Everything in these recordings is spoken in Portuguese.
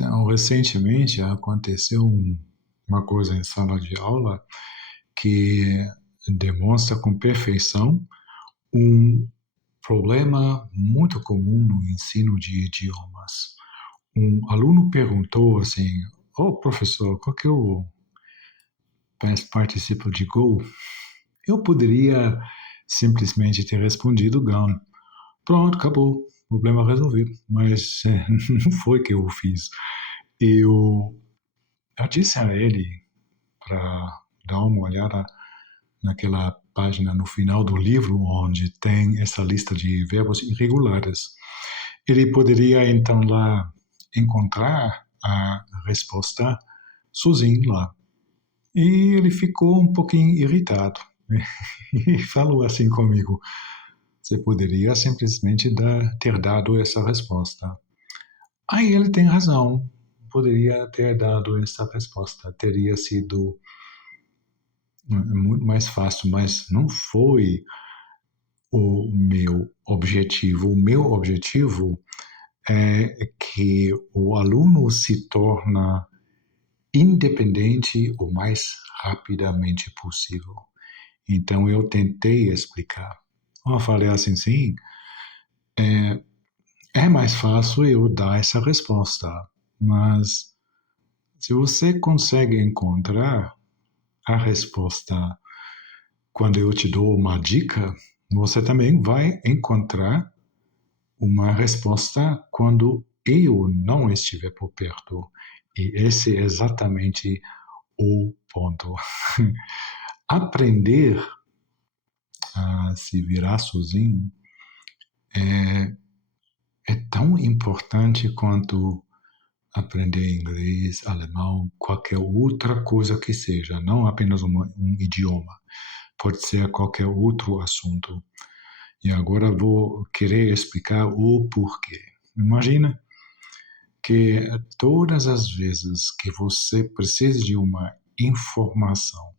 Então, recentemente aconteceu uma coisa em sala de aula que demonstra com perfeição um problema muito comum no ensino de idiomas. Um aluno perguntou assim: "Ô professor, qual que é o past participle de go?" Eu poderia simplesmente ter respondido gone. Pronto, acabou. Problema resolvido. Mas não foi que eu fiz. Eu, eu disse a ele para dar uma olhada naquela página no final do livro onde tem essa lista de verbos irregulares. Ele poderia então lá encontrar a resposta sozinho lá. E ele ficou um pouquinho irritado e falou assim comigo: "Você poderia simplesmente ter dado essa resposta." Aí ele tem razão. Poderia ter dado essa resposta. Teria sido muito mais fácil, mas não foi o meu objetivo. O meu objetivo é que o aluno se torna independente o mais rapidamente possível. Então eu tentei explicar. Eu falei assim, sim, é mais fácil eu dar essa resposta, mas se você consegue encontrar a resposta quando eu te dou uma dica, você também vai encontrar uma resposta quando eu não estiver por perto. E esse é exatamente o ponto. Aprender a se virar sozinho é tão importante quanto aprender inglês, alemão, qualquer outra coisa que seja, não apenas um idioma. Pode ser qualquer outro assunto. E agora vou querer explicar o porquê. Imagina que todas as vezes que você precisa de uma informação,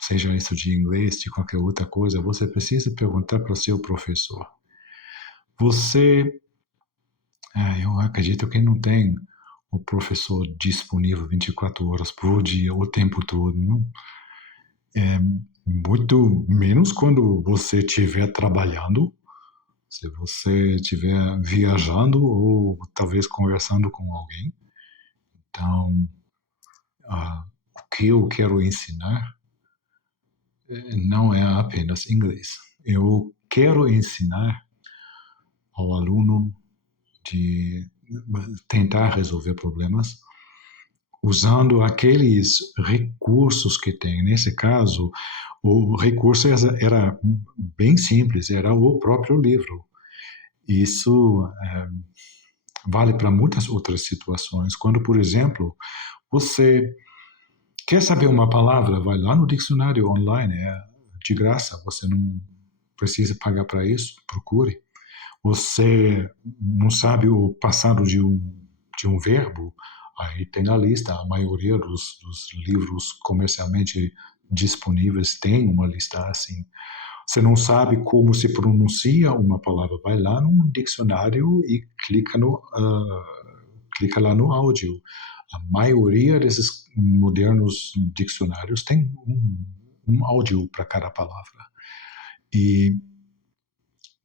seja isso de inglês, de qualquer outra coisa, você precisa perguntar para o seu professor. Eu acredito que não tem o professor disponível 24 horas por dia, o tempo todo, não? Muito menos quando você estiver trabalhando, se você estiver viajando ou talvez conversando com alguém. Então, o que eu quero ensinar não é apenas inglês. Eu quero ensinar ao aluno de tentar resolver problemas usando aqueles recursos que tem. Nesse caso, o recurso era bem simples, era o próprio livro. Isso vale para muitas outras situações. Quando, por exemplo, você quer saber uma palavra, vai lá no dicionário online, é de graça, você não precisa pagar para isso, procure. Você não sabe o passado de um verbo, aí tem a lista. A maioria dos livros comercialmente disponíveis tem uma lista assim. Você não sabe como se pronuncia uma palavra, vai lá no dicionário e clica lá no áudio. A maioria desses modernos dicionários tem um áudio para cada palavra. E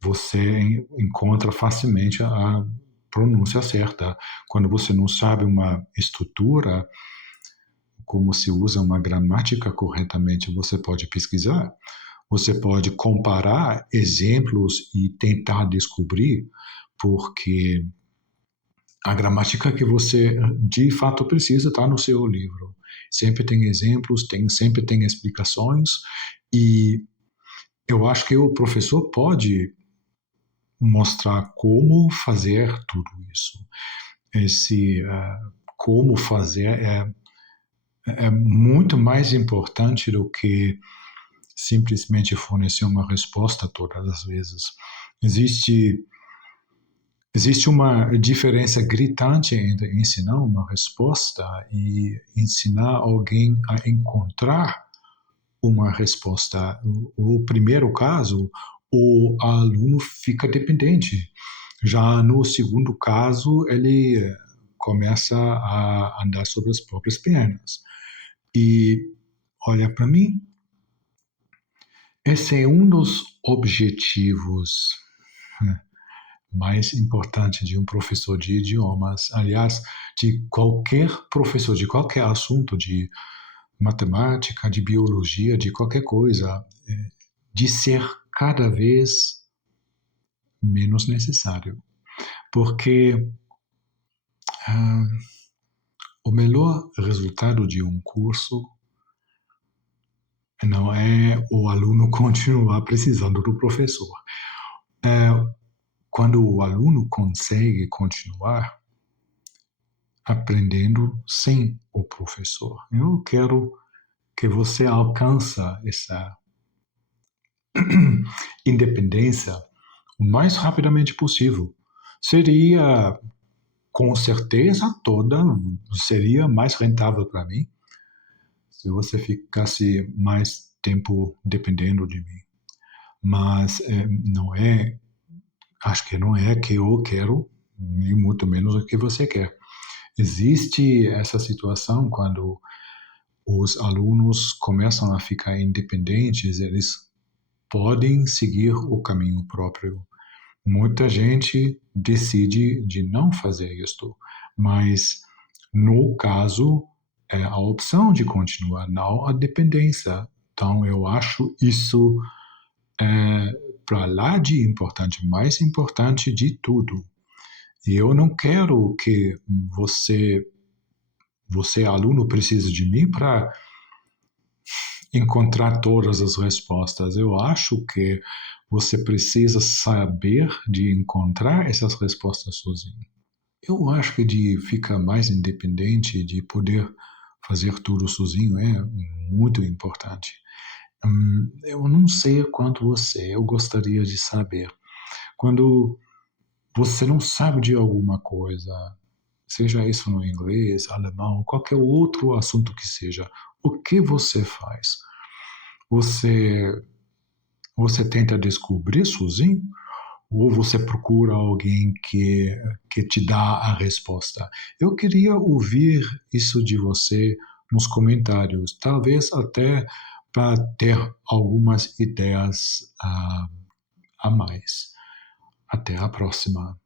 você encontra facilmente a pronúncia certa. Quando você não sabe uma estrutura, como se usa uma gramática corretamente, você pode pesquisar. Você pode comparar exemplos e tentar descobrir, porque a gramática que você de fato precisa está no seu livro. Sempre tem exemplos, sempre tem explicações, e eu acho que o professor pode mostrar como fazer tudo isso. Esse como fazer é muito mais importante do que simplesmente fornecer uma resposta todas as vezes. Existe uma diferença gritante entre ensinar uma resposta e ensinar alguém a encontrar uma resposta. O primeiro caso, o aluno fica dependente. Já no segundo caso, ele começa a andar sobre as próprias pernas. E, olha, para mim, esse é um dos objetivos mais importantes de um professor de idiomas, aliás, de qualquer professor, de qualquer assunto, de matemática, de biologia, de qualquer coisa, de ser cada vez menos necessário. Porque o melhor resultado de um curso não é o aluno continuar precisando do professor. Quando o aluno consegue continuar aprendendo sem o professor. Eu quero que você alcance essa independência o mais rapidamente possível. Seria, com certeza toda, seria mais rentável para mim se você ficasse mais tempo dependendo de mim. Mas não é, acho que não é que eu quero, e muito menos o que você quer. Existe essa situação quando os alunos começam a ficar independentes, eles podem seguir o caminho próprio. Muita gente decide de não fazer isto, mas no caso é a opção de continuar, não a dependência. Então eu acho isso para lá de importante, mais importante de tudo. E eu não quero que você aluno, precise de mim para encontrar todas as respostas. Eu acho que você precisa saber de encontrar essas respostas sozinho. Eu acho que de ficar mais independente, de poder fazer tudo sozinho é muito importante. Eu não sei quanto você, eu gostaria de saber. Quando você não sabe de alguma coisa, seja isso no inglês, alemão, qualquer outro assunto que seja, o que você faz? Você, você tenta descobrir sozinho? Ou você procura alguém que te dá a resposta? Eu queria ouvir isso de você nos comentários, talvez até para ter algumas ideias a mais. Até a próxima.